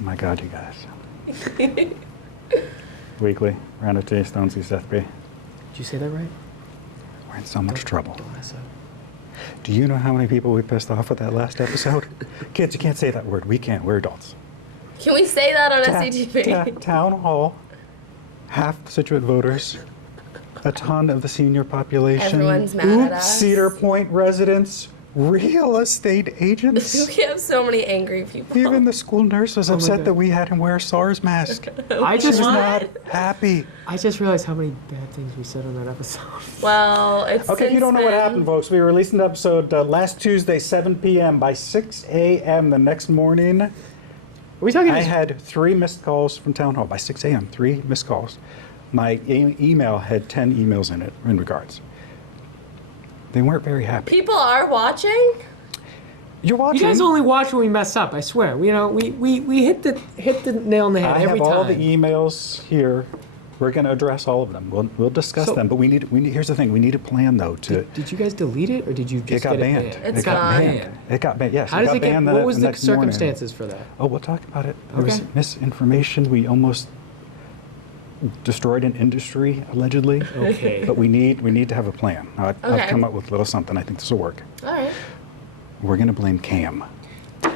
My God, you guys. Weekly, Round of Tea, Stone C. Seth B. Did you say that right? We're in so much trouble. Don't mess up. Do you know how many people we pissed off with that last episode? Kids, you can't say that word. We can't. We're adults. Can we say that on SCTV? Town hall, half the Scituate voters, a ton of the senior population. Everyone's mad at us. Cedar Point residents, real estate agents. We have so many angry people. Even the school nurse was upset that we had him wear a SARS mask. I She was just not happy. I just realized how many bad things we said on that episode. Well, it's Okay, if you don't know what happened, folks, we released an episode last Tuesday, 7 p.m. By 6 a.m. the next morning, Are we talking? I had 3 missed calls from Town Hall. By 6 a.m., 3 missed calls. My email had 10 emails in it in regards. They weren't very happy. People are watching? You're watching. You guys only watch when we mess up. I swear. We hit the nail on the head I every have time. all the emails here. We're going to address all of them. We'll discuss them. But we need. Here's the thing. We need a plan though. Did you guys delete it or did you just It got get banned. it banned? It's It got gone. banned. It got banned. Yes. How does got it get? banned What was the next morning. circumstances for that? Oh, we'll talk about it. There was Okay. misinformation. We almost destroyed an industry allegedly. Okay. But we need to have a plan. I've Okay. come up with a little something. I think this will work. All right. We're going to blame Cam.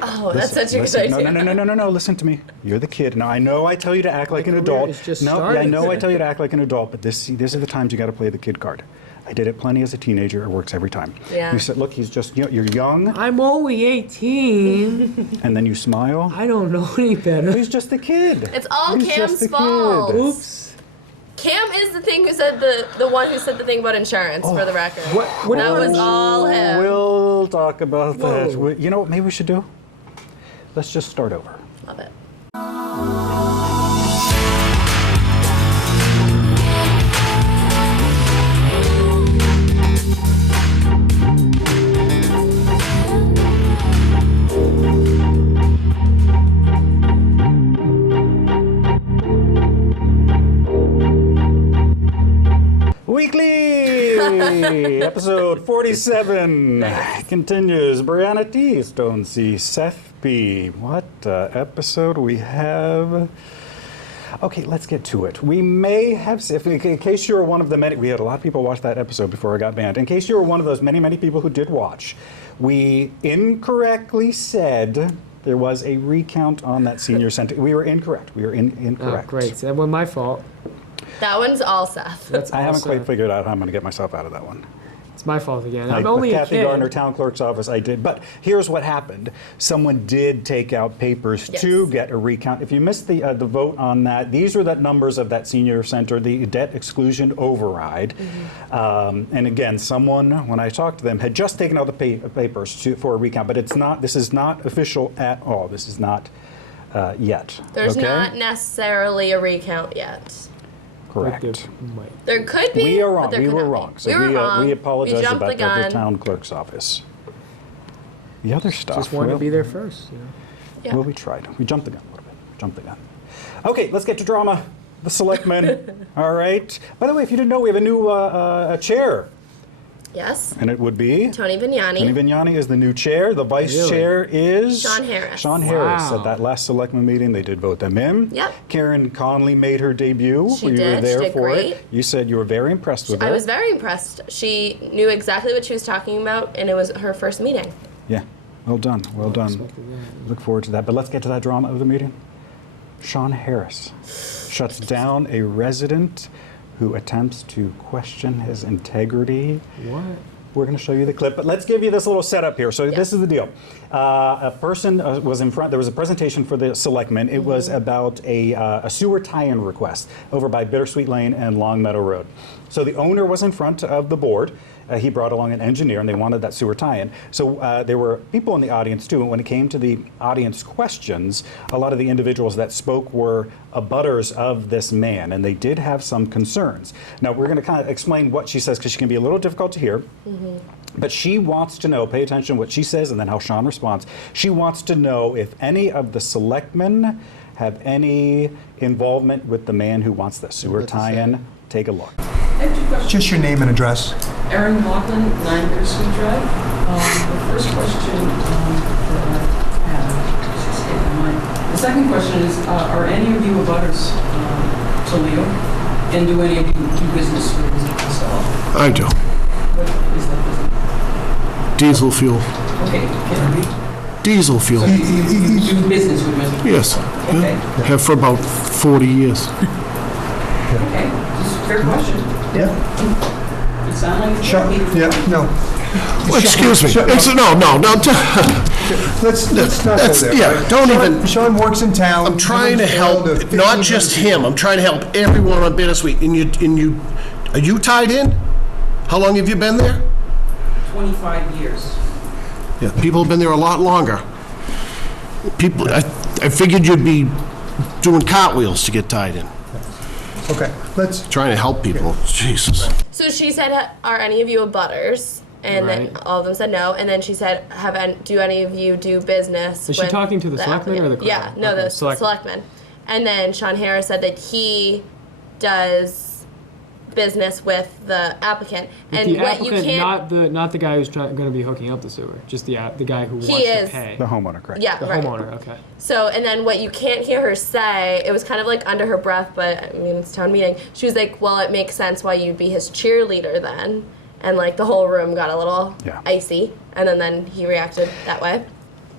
Oh, that's Listen, such a listen. good idea. No. Listen to me. You're the kid. Now, I know I tell you to act like an career adult. is just No, started. I know I tell you to act like an adult, but these are the times you got to play the kid card. I did it plenty as a teenager. It works every time. Yeah. You said, look, he's just, you're young, I'm only 18. and then you smile. I don't know any better. He's just a kid. It's all He's Cam's just a fault. kid. Oops. Cam is the thing who said the one who said the thing about insurance, for the record. What That was all him. We'll talk about that. Whoa. You know what maybe we should do? Let's just start over. Love it. Weekly episode 47 continues. Brianna T, Stone C, Seth B. What episode we have? Okay, let's get to it. We may have, in case you were one of the many, we had a lot of people watch that episode before I got banned. In case you were one of those many people who did watch, we incorrectly said there was a recount on that senior center. We were incorrect. We were incorrect. Oh, great. So that wasn't my fault. That one's all Seth. That's I haven't awesome. quite figured out how I'm going to get myself out of that one. It's my fault again. Like I'm only with a Kathy kid. Gardner, town clerk's office, I did. But here's what happened. Someone did take out papers Yes. to get a recount. If you missed the vote on that, these are the numbers of that senior center, the debt exclusion override. And again, someone, when I talked to them, had just taken out the papers for a recount. But it's not. This is not official at all. This is not yet. There's okay? not necessarily a recount yet. Correct. There could be. We are wrong. but there We could were not be. wrong. So we were wrong. we apologize jumped about the the gun. town clerk's office. The other stuff. Just wanted well, to be there first. You know? Yeah. Well, we tried. We jumped the gun a little bit. Jumped the gun. Okay, let's get to drama. The Selectmen. All right. By the way, if you didn't know, we have a new chair. Yes. And it would be? Tony Vignani. Tony Vignani is the new chair. The vice Really? chair is? Sean Harris. Sean Harris. Wow. At that last Selectmen meeting, they did vote them in. Yep. Karen Conley made her debut. She You were did. there She did for great. it. You said you were very impressed with her. I was very impressed. She knew exactly what she was talking about, and it was her first meeting. Yeah. Well done. Well done. expected that. Look forward to that. But let's get to that drama of the meeting. Sean Harris shuts down a resident who attempts to question his integrity. What? We're going to show you the clip, but let's give you this little setup here. So this is the deal. A person was in front. There was a presentation for the Selectmen. It was about a sewer tie-in request over by Bittersweet Lane and Long Meadow Road. So the owner was in front of the board. He brought along an engineer, and they wanted that sewer tie-in. So there were people in the audience, too, and when it came to the audience questions, a lot of the individuals that spoke were abutters of this man, and they did have some concerns. Now, we're going to kind of explain what she says, because she can be a little difficult to hear. But she wants to know, pay attention to what she says and then how Sean responds. She wants to know if any of the Selectmen have any involvement with the man who wants the sewer What's it tie-in. say? Take a look. I have two questions. Just your name and address. Aaron Laughlin, 9 Bittersweet Drive. The first question that I have, just escaped my mind. The second question is, are any of you abutters to Leo? And do any of you do business with this installer? I do. What is that business? Diesel fuel. Okay, can you? Diesel fuel. So you do business with Mr. Yes. Okay, Have for about 40 years. okay, just a fair question. Yeah, You sound like. Sean, yeah, no. Well, excuse me. Sean, No. Let's not go there. Yeah, right? don't Sean- even- Sean works in town. I'm trying to help, not just him. I'm trying to help everyone on Bittersweet. Are you tied in? How long have you been there? 25 years. Yeah, people have been there a lot longer. I figured you'd be doing cartwheels to get tied in. Okay, let's, Trying to help people. Jesus. So she said, "Are any of you abutters?" And then Right. all of them said no. And then she said, do any of you do business?" Is she with talking to the selectmen or the applicant?" Yeah, crowd? no, Okay, the select- selectmen. And then Sean Harris said that he does business with the applicant, and The what applicant, you can't. not the guy who's going to be hooking up the sewer, just the guy who He wants is. to pay. The homeowner, correct? Yeah, The right. homeowner, okay. So, and then what you can't hear her say, it was kind of like under her breath, but I mean, it's town meeting. She was like, "Well, it makes sense why you'd be his cheerleader then." And like the whole room got a little Yeah. icy, and then he reacted that way.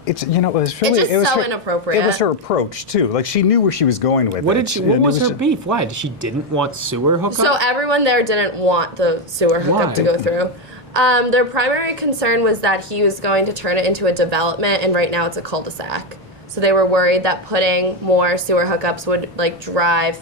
It's it was really just it was so her, inappropriate. It was her approach too. Like she knew where she was going with What it. did she? What and it was her just- beef? Why? She didn't want sewer hookup. So everyone there didn't want the sewer hookup Why? to go through. Their primary concern was that he was going to turn it into a development, and right now it's a cul-de-sac. So they were worried that putting more sewer hookups would like drive.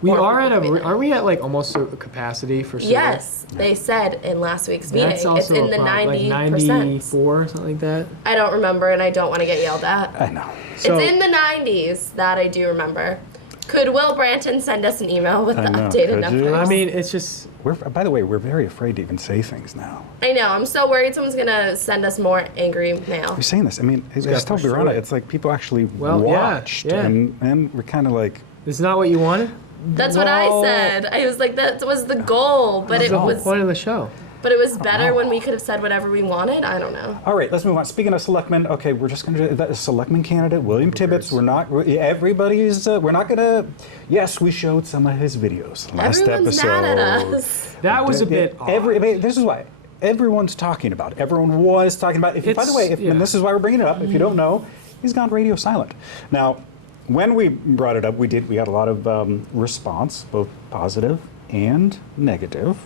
we more are at people to be there. are we at like almost a capacity for sewer? Yes, they said in last week's meeting. That's It's also in the like 90%. 94 or something like that. I don't remember, and I don't want to get yelled at. I know. So- It's in the 90s, that I do remember. Could Will Branton send us an email with the I know, updated could you? numbers? I mean, it's just By the way, we're very afraid to even say things now. I know, I'm so worried someone's going to send us more angry mail. We're saying this. I mean, got it's tell pushed Verona, through. it's like people actually Well, yeah, watched, yeah. and we're kind of like, it's not what you wanted. That's what I No. said. I was like, that was the goal, but That's it the whole was, point of the show. but it was better when we could have said whatever we wanted. I don't know. all right, let's move on. Speaking of selectmen, okay, we're just going to do that selectman candidate, William Tibbetts. We're not, we're not going to, yes, we showed some of his videos last Everyone's episode. mad at us. That was a bit odd. This is why everyone's talking about it. Everyone was talking about it. By the way, and this is why we're bringing it up. If you don't know, he's gone radio silent. Now, when we brought it up, we had a lot of response, both positive and negative.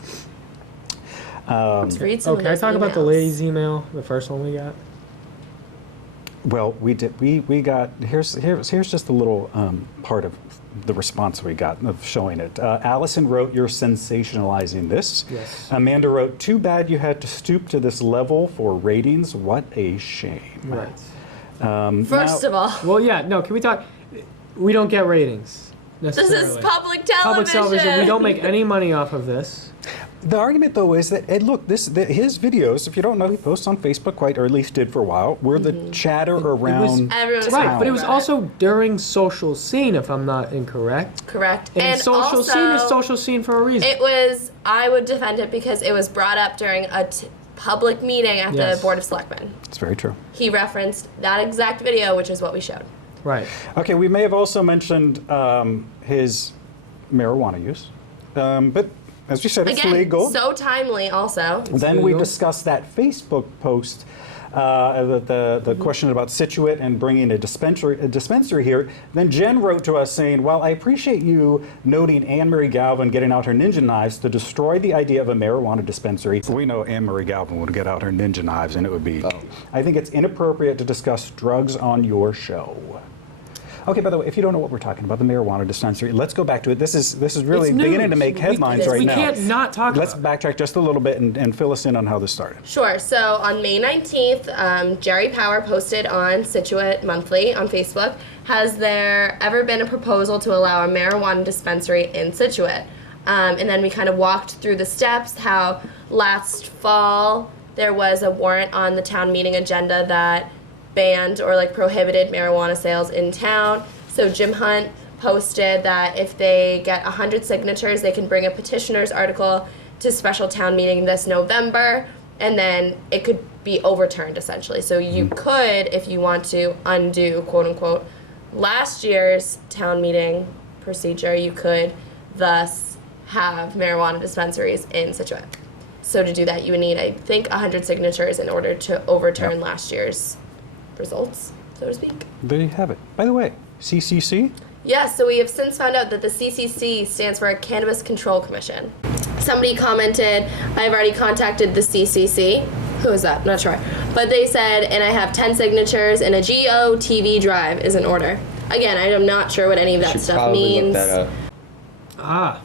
Let's read some Okay, of I those talk about the emails. lady's email, the first one we got. Well, we did. We got here's just a little part of the response we got of showing it. Allison wrote, "You're sensationalizing this." Yes. Amanda wrote, "Too bad you had to stoop to this level for ratings. What a shame." Right. First of all, Well, yeah, no, can we talk? We don't get ratings this necessarily. is public Public television. television. We don't make any money off of this. The argument, though, is that look, his videos. If you don't know, he posts on Facebook quite, or at least did for a while. Were the chatter around. Everyone was Right, talking but it was about also during social scene, if I'm not incorrect. correct. And social also, scene is social scene for a reason. It was. I would defend it because it was brought up during a public meeting at Yes. the Board of Selectmen. It's very true. He referenced that exact video, which is what we showed. Right. Okay, we may have also mentioned his marijuana use, but as we said, it's Again, legal. so timely. Also, Then we legal. discussed that Facebook post, the question about Scituate and bringing a dispensary here. Then Jen wrote to us saying, "Well, I appreciate you noting Anne Marie Galvin getting out her ninja knives to destroy the idea of a marijuana dispensary. We know Anne Marie Galvin would get out her ninja knives, and it would be. I think it's inappropriate to discuss drugs on your show." Okay, by the way, if you don't know what we're talking about, the marijuana dispensary, let's go back to it. This is really It's beginning to news. make headlines right we now. can't not talk Let's about it. backtrack just a little bit and fill us in on how this started. sure. So on May 19th, Jerry Power posted on Scituate Monthly on Facebook, "Has there ever been a proposal to allow a marijuana dispensary in Scituate?" And then we kind of walked through the steps, how last fall there was a warrant on the town meeting agenda that banned or like prohibited marijuana sales in town. So Jim Hunt posted that if they get 100 signatures, they can bring a petitioner's article to special town meeting this November, and then it could be overturned essentially. So you could, if you want to undo, quote unquote, last year's town meeting procedure, you could thus have marijuana dispensaries in Scituate. So to do that, you would need, I think, 100 signatures in order to overturn last year's results, so to speak. There you have it. By the way, CCC? Yes, so we have since found out that the CCC stands for Cannabis Control Commission. Somebody commented, I've already contacted the CCC. Who is that? Not sure. But they said, and I have 10 signatures and a GOTV drive is in order. Again, I am not sure what any of that Should stuff probably means. look that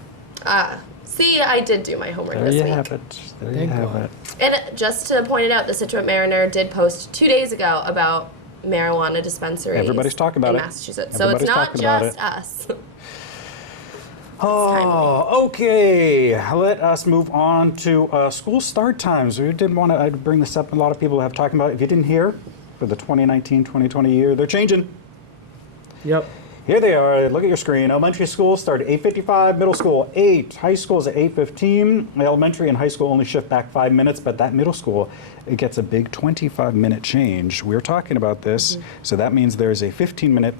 up. See, I did do my homework There this you week. have it. There you Thank have God. it. And just to point it out, the Scituate Mariner did post 2 days ago about marijuana dispensaries Everybody's talking about in it. Massachusetts. So it's Everybody's not talking about just it. us. Oh, okay. Let us move on to school start times. We did want to bring this up. A lot of people have talked about it. If you didn't hear, for the 2019-2020 year, they're changing. Yep. Here they are. Look at your screen. Elementary school start at 8:55. Middle school 8. High school is at 8:15. Elementary and high school only shift back 5 minutes, but that middle school, it gets a big 25-minute change. We're talking about this, so that means there's a 15-minute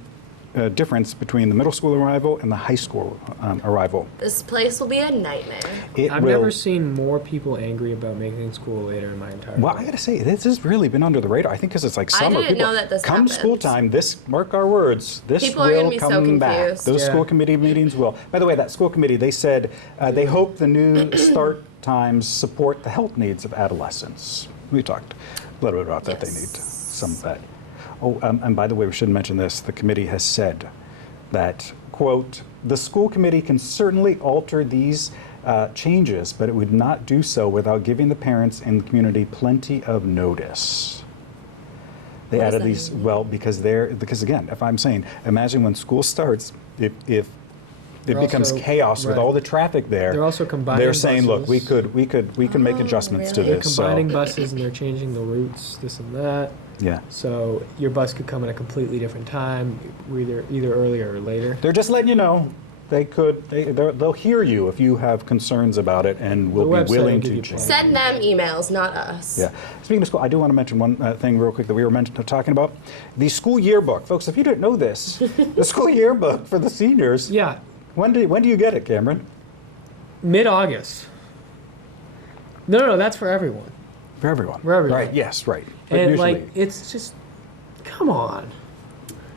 difference between the middle school arrival and the high school arrival. This place will be a nightmare. I've never seen more people angry about making school later in my entire Well, life. I gotta say, this has really been under the radar. I think because it's like I summer. didn't know that this come happened. school time, mark our words, this People are gonna will be so come back. confused. Those Yeah. school committee meetings will. By the way, that school committee, they said they hope the new start times support the health needs of adolescents. We talked a little bit about that. They need some of that. Oh, and by the way, we should mention this. The committee has said that, quote, the school committee can certainly alter these changes, but it would not do so without giving the parents and the community plenty of notice. They What does added that these, mean? well, because again, if I'm saying, imagine when school starts, if it They're becomes also- chaos with right. all the traffic there. They're also combining They're saying, look, we buses. could make adjustments to really? They're this. combining So, buses and they're changing the routes, this and that. yeah. So your bus could come at a completely different time, either earlier or later. They're just letting you know. They'll hear you if you have concerns about it and will The be website willing will give to you change. Send them emails, not us. Yeah. Speaking of school, I do want to mention one thing real quick that we were talking about. The school yearbook. Folks, if you didn't know this, the school yearbook for the seniors, Yeah, when do you get it, Cameron? mid-August. No, that's for everyone. For everyone. For everyone. Right, yes, right. But And usually, like, it's just, come on.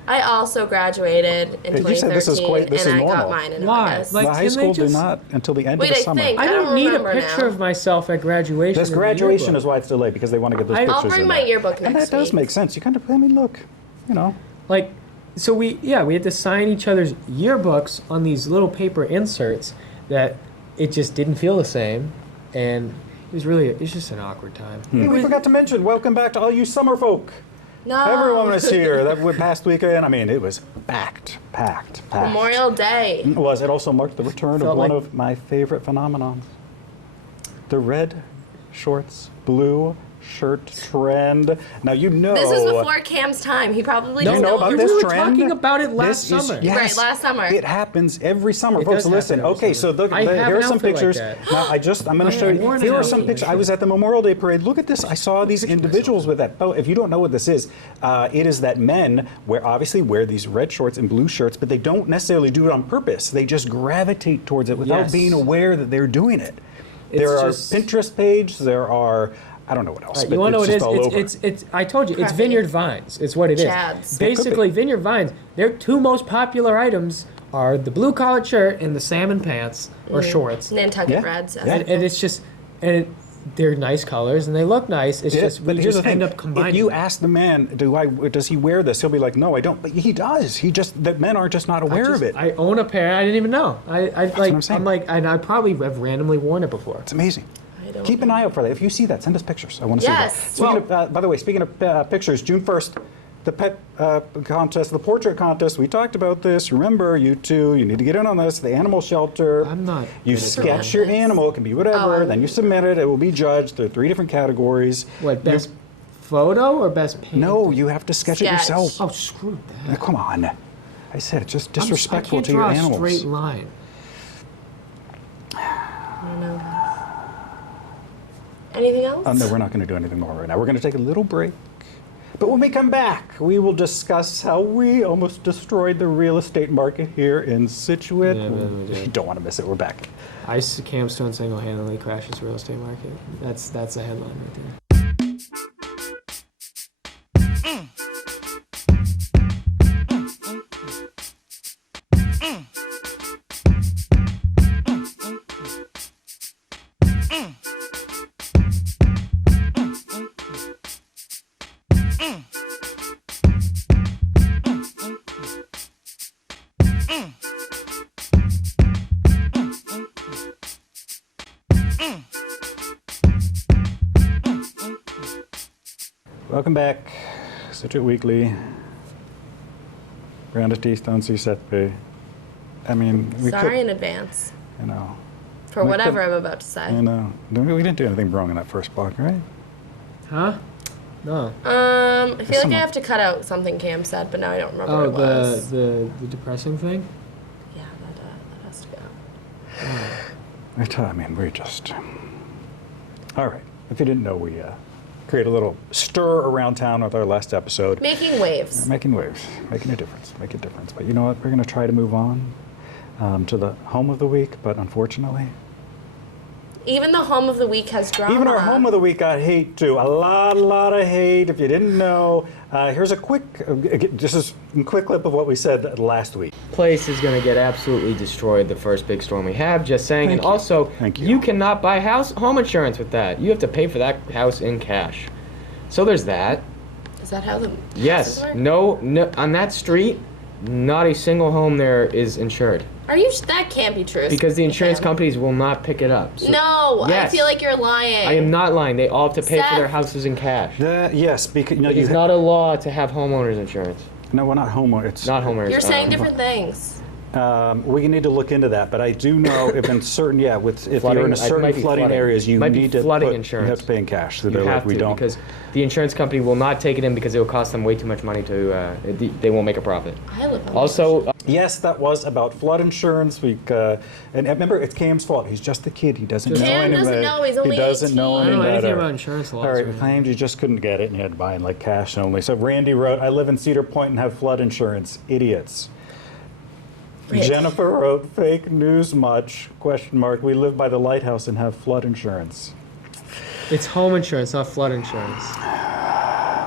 I also graduated in You said this is 2013, this is and I got normal. mine in Why? August. Like, the high can they school do just- not until the end Wait, of the I summer. think- I I don't don't need a remember picture now. of myself at graduation. This in the graduation yearbook. is why it's delayed, because they want to get those I'll pictures bring in my there. yearbook And next that does week. make sense. You kind of, I mean, look, you know. Like, so we had to sign each other's yearbooks on these little paper inserts that it just didn't feel the same, and it's just an awkward time. Hey, we forgot to mention, welcome back to all you summer folk. No. Everyone was here. That past weekend, I mean, it was packed. Memorial Day. It was. It also marked the return of Felt one like- of my favorite phenomenons. The red shorts, blue shirt trend. Now, you know. This was before Cam's time. He probably You doesn't know know about what this We were trend? talking about it last This is- summer. yes, Right, last summer. It happens every summer. It Folks, does happen listen. every Okay, so summer. I have here are an some outfit like pictures. that. Now, I'm going to show you. worn an Here are some outfit. pictures. I was at the Memorial Day parade. Look at this. I saw these individuals with that. Oh, if you don't know what this is, it is that men obviously wear these red shorts and blue shirts, but they don't necessarily do it on purpose. They just gravitate towards it without Yes. being aware that they're doing it. There are just- Pinterest pages. There are. I don't know what else. You but want to know it's what it just all is? over. It's I told you, it's Crappy. Vineyard Vines. It's what it is. Chads. Basically, Vineyard Vines, their two most popular items are the blue collared shirt and the salmon pants or shorts. Nantucket Yeah. Reds. Yeah. And it's just, they're nice colors and they look nice. It's just, but we here's just the thing. end up combining. If you them. ask the man, does he wear this? He'll be like, no, I don't. But he does. The men are just not aware of it. I own a pair. I didn't even know. what I'm saying. I'm like, and I probably have randomly worn it before. It's amazing. I don't Keep an eye out for that. If you see that, send us pictures. I want to see that. Yes. By the way, speaking of pictures, June 1st, the pet contest, the portrait contest, we talked about this. Remember, you two, you need to get in on this. The animal shelter. I'm not You good at sketch that. your animal. It can be whatever. Oh. Then you submit it. It will be judged. There are 3 different categories. What, best photo or best paint? No, you have to sketch it Sketch. yourself. Oh, screw Now, that. come on. I said it's just disrespectful I can't to your draw animals. a straight line. I don't know. Anything else? No, we're not going to do anything more right now. We're going to take a little break. But when we come back, we will discuss how we almost destroyed the real estate market here in Scituate. Yeah, we did. You don't want to miss it. We're back. Cam Stone single-handedly crashes the real estate market. That's the headline right there. Welcome back. Scituate Weekly. Grounded T, Stone C, Seth B. I mean, we Sorry could, in advance you know. for we whatever could- I'm about to say. You know, we didn't do anything wrong in that first block, right? Huh? No. I feel like Someone- I have to cut out something Cam said, but now I don't remember Oh, what it was. the depressing thing? Yeah, that has to go. I mean, we're just... All right. If you didn't know, we create a little stir around town with our last episode. Making waves. Making waves, making a difference, make a difference. But you know what? We're going to try to move on to the home of the week, but unfortunately... Even the home of the week has drama. Even our home of the week got hate too. A lot of hate. If you didn't know, here's a quick, just a quick clip of what we said last week. Place is going to get absolutely destroyed the first big storm we have, just saying. Thank And you. also, Thank you. cannot buy home insurance with that. You have to pay for that house in cash. So there's that. Is that how the Yes. houses work? No, on that street, not a single home there is insured. Are you? That can't be true. Because the insurance Cam. companies will not pick it up. So No, Yes. I feel like you're lying. I am not lying. They all have to pay for their Seth. houses in cash. Yes, because you know It you is not a law to have homeowners insurance. no, we're not homeowner. It's Not homeowners. You're saying different things. We need to look into that, but I do know if in certain, if Flooding, you're in a it certain might be flooding flooding. areas, you Might be need to flooding you insurance. have to pay in cash. So You they're have like, we to don't. because the insurance company will not take it in because it will cost them way too much money to. They won't make a profit. I live on Also, Yes, that was about flood insurance. And remember, it's Cam's fault. He's just a kid. He doesn't know Cam any doesn't better. know. He's only He doesn't know 18. I any don't know anything better. about insurance laws. All right, or we claimed you just couldn't get it and you had to buy in like cash only. So Randy wrote, I live in Cedar Point and have flood insurance. Idiots. Right. Jennifer wrote, fake news much, ? We live by the lighthouse and have flood insurance. It's home insurance, not flood insurance.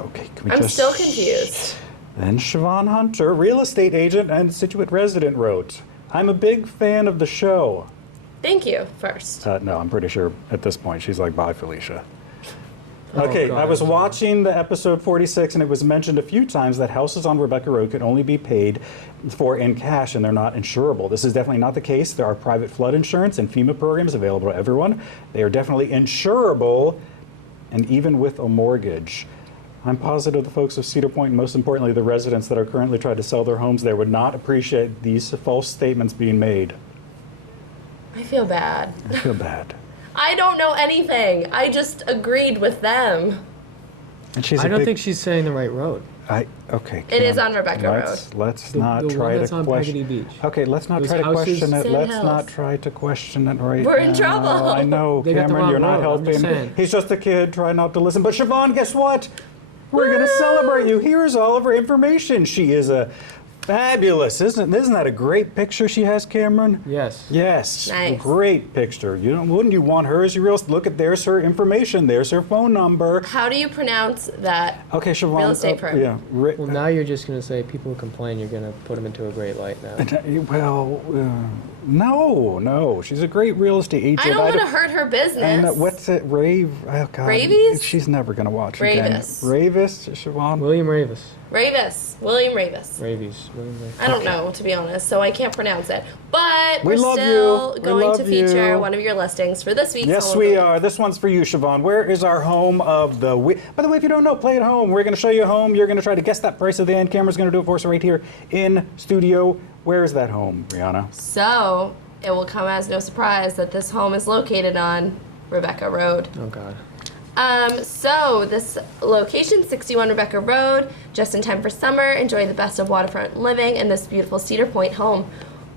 Okay, can we I'm just... still confused. Then Siobhan Hunter, real estate agent and Scituate resident, wrote, I'm a big fan of the show. Thank you, first. No, I'm pretty sure at this point she's like, bye, Felicia. Oh, Okay, God. I was watching the episode 46 and it was mentioned a few times that houses on Rebecca Road can only be paid for in cash and they're not insurable. This is definitely not the case. There are private flood insurance and FEMA programs available to everyone. They are definitely insurable and even with a mortgage. I'm positive the folks of Cedar Point, and most importantly the residents that are currently trying to sell their homes there, would not appreciate these false statements being made. I feel bad. I feel bad. I don't know anything. I just agreed with them. And she's I a don't big, think she's saying the right road. Okay. It is Cam, on Rebecca Let's The- not the one try that's to on question. Peggy Beach. Okay, let's not Those try to houses- question it. Same Let's house. not try to question it right We're in now. trouble. I know, They got the Cameron, wrong you're not road, I'm just helping. saying. He's just a kid. Try not to listen. But Siobhan, guess what? We're going to celebrate you. Here's all of her information. She is a fabulous, isn't that a great picture she has, Cameron? Yes. Yes, Nice. great picture. Wouldn't you want her as your real? Look at there's her information. There's her phone number. How do you pronounce that? Okay, Siobhan. Real estate firm. Yeah. Well, now you're just going to say people who complain, you're going to put them into a great light now. Well, no. She's a great real estate agent. I don't want to don't- hurt her And business. what's it, Rave? Oh God, Ravies? She's never gonna watch again. Ravis. Ravis, Siobhan. William Ravis. William Ravis. Ravies. William Ravis. I don't know, to be honest, so I can't pronounce it. But We we're love still you. We going love to feature you. one of your listings for this week's Yes, Home of we the Week. are. This one's for you, Siobhan. Where is our home of the week? By the way, if you don't know, play at home. We're going to show you a home. You're going to try to guess that price at the end. Camera's going to do it for us right here in studio. Where is that home, Brianna? So, it will come as no surprise that this home is located on Rebecca Road. Oh, God. So this location, 61 Rebecca Road, just in time for summer. Enjoy the best of waterfront living in this beautiful Cedar Point home.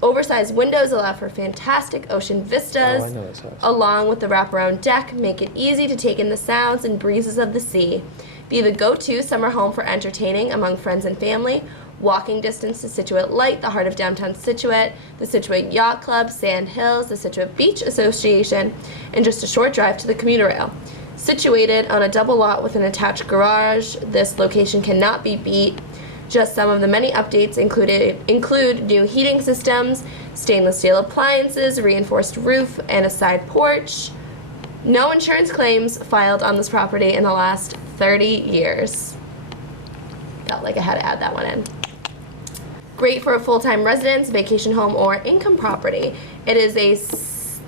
Oversized windows allow for fantastic ocean vistas, Oh, I know this house. along with the wraparound deck, make it easy to take in the sounds and breezes of the sea. be the go-to summer home for entertaining among friends and family. Walking distance to Scituate Light, the heart of downtown Scituate, the Scituate Yacht Club, Sand Hills, the Scituate Beach Association, and just a short drive to the commuter rail. Situated on a double lot with an attached garage, this location cannot be beat. Just some of the many updates include new heating systems, stainless steel appliances, reinforced roof, and a side porch. No insurance claims filed on this property in the last 30 years. Felt like I had to add that one in. Great for a full-time residence, vacation home, or income property. It is a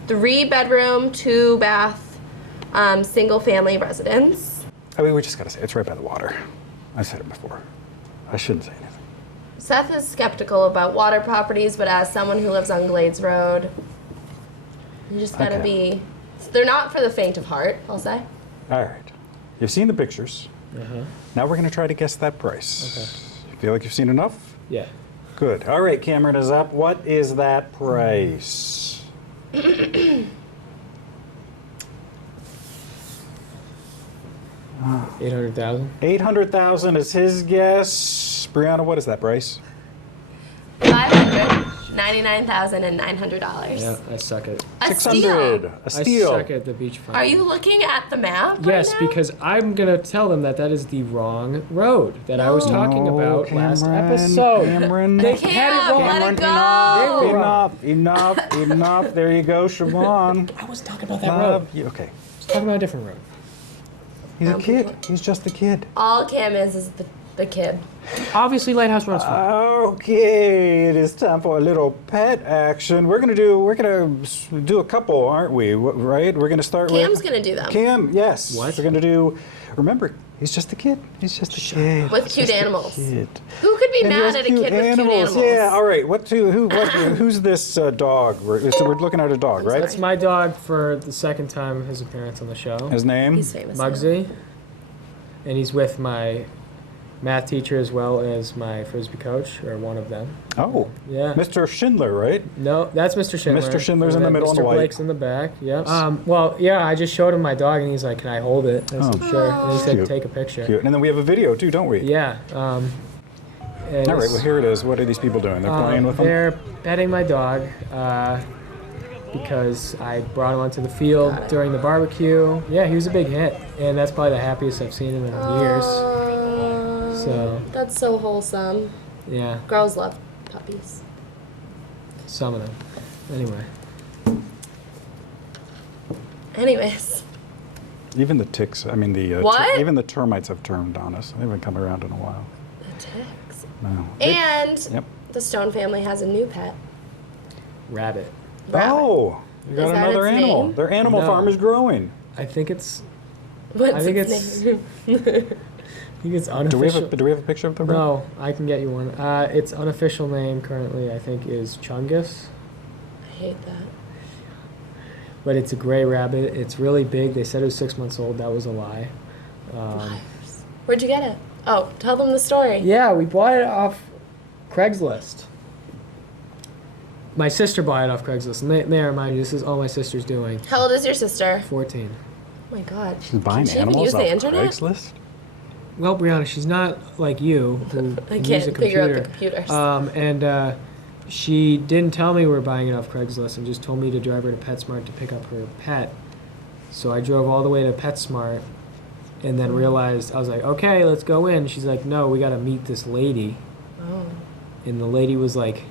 3-bedroom, 2-bath, single-family residence. I mean, we just gotta say, it's right by the water. I said it before. I shouldn't say anything. Seth is skeptical about water properties, but as someone who lives on Glades Road, you just gotta be... They're not for the faint of heart, I'll say. All right. You've seen the pictures. Now we're gonna try to guess that price. Okay. You feel like you've seen enough? Yeah. Good. All right, Cameron is up. What is that price? 800,000. 800,000 is his guess. Brianna, what is that price? $599,900. Yeah, I suck at. A 600. steal. A steal. I suck at the beachfront. Are you looking at the map? Yes, right now? because I'm gonna tell them that is the wrong road that I was talking about last episode. Cameron. They Cam, had it wrong. let it go. They were wrong. Enough. There you go, Siobhan. I was talking about that road. Okay. I was talking about a different road. He's a kid. He's just a kid. All Cam is the kid. Obviously, Lighthouse Road's fine. Okay, it is time for a little pet action. We're gonna do a couple, aren't we? Right? We're gonna start with Cam's gonna do them. Cam. Yes. What? We're gonna do. Remember, he's just a kid. He's just a kid. With He's cute just a animals. kid. Who could be And mad just at a kid with cute animals? Yeah. All right. Who's this dog? We're looking at a dog, right? That's my dog for the second time his appearance on the show. His name? He's famous. now. Muggsy. And he's with my math teacher as well as my frisbee coach, or one of them. Oh. Yeah. Mr. Schindler, right? No, that's Mr. Schindler. Mr. Schindler's in And the then middle on the Mr. white. Blake's in the back. Yep. Well, yeah, I just showed him my dog, and he's like, "Can I hold it?" I said, "Sure." And he said, Cute. "Take a picture." Cute. And then we have a video too, don't we? Yeah. And All right. it's- Well, here it is. What are these people doing? They're playing with them. They're petting my dog because I brought him onto the field during the barbecue. Yeah, he was a big hit, and that's probably the happiest I've seen him in years. So That's so wholesome. yeah, Girls love puppies. some of them. Anyway, Anyways, Even the ticks. I mean, What? even the termites have turned on us. They haven't come around in a while. the ticks. No. And Yep. the Stone family has a new pet. rabbit. Rabbit. Oh, you got Is that another its animal. name? Their animal No. farm is growing. I think it's. What's I think its it's. name? I think it's Do we have unofficial. a picture of the rabbit? No, I can get you one. Its unofficial name currently, I think, is Chungus. I hate that. But it's a gray rabbit. It's really big. They said it was 6 months old. That was a lie. Liars. Where'd you get it? Oh, tell them the story. Yeah, we bought it off Craigslist. My sister bought it off Craigslist. And may I remind you, this is all my sister's doing. How old is your sister? 14. Oh my god. She's buying Can she even animals use off the internet? Craigslist? Well, Brianna, she's not like you who I can use a can't figure out computer. the computers. And she didn't tell me we were buying it off Craigslist and just told me to drive her to PetSmart to pick up her pet. So I drove all the way to PetSmart and then realized, I was like, okay, let's go in. She's like, no, we got to meet this lady. Oh. And the lady was like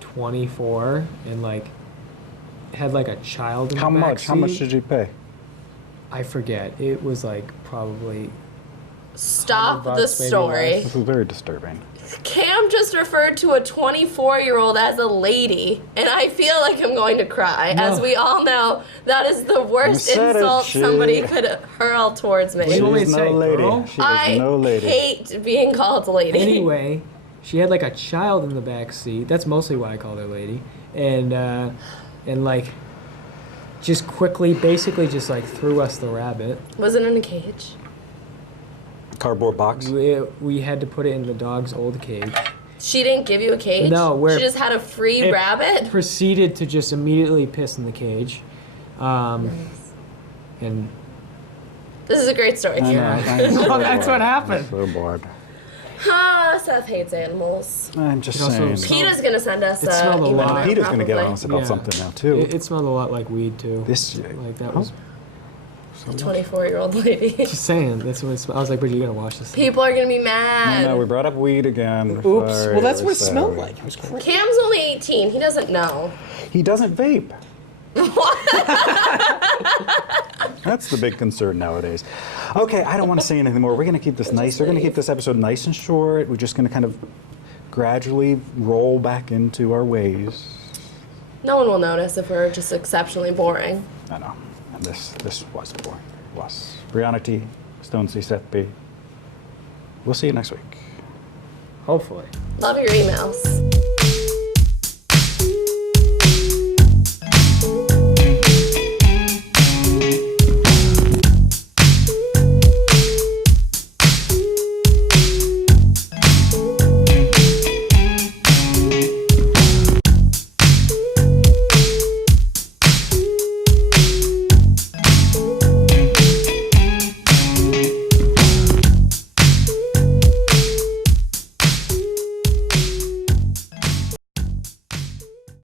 24 and like had like a child in How the much? How much backseat. did you pay? I forget. It was like probably Stop the $100 maybe story. less. This is very disturbing. Cam just referred to a 24-year-old as a lady, and I feel like I'm going to cry. No. As we all know, that is the worst You said it, insult she- somebody could hurl towards me. What do you want me She's to no say, lady. girl? She is I no lady. hate being called lady. Anyway, she had like a child in the back seat. That's mostly why I called her lady. And like just quickly, basically just like threw us the rabbit. Was it in a cage? Cardboard box. We had to put it in the dog's old cage. She didn't give you a cage? No, She just had a free It rabbit? Proceeded to just immediately piss in the cage. And The This is a great story. I know, I'm so Well, that's bored. what happened. I'm so bored. Ah, Seth hates animals. I'm just It also saying. smelled- PETA's gonna send us It smelled a email. lot. Peter's going to get probably. on us about Yeah. something now, too. It smelled a lot like weed too. This, Like that huh? was. A 24-year-old lady. Just saying. That's what it smelled. I was like, Bridget, you gotta wash this. People are gonna be mad. No, we brought up weed again. Oops. Sorry, Well, that's what we're it smelled sorry. like. It was crazy. Cam's only 18. He doesn't know. He doesn't vape. That's the big concern nowadays. Okay, I don't want to say anything more. We're going to keep this nice. We're going to keep this episode nice and short. We're just going to kind of gradually roll back into our ways. No one will notice if we're just exceptionally boring. I know. And this was boring. It was. Brianna T, Stone C. Seth B. We'll see you next week. Hopefully. Love your emails.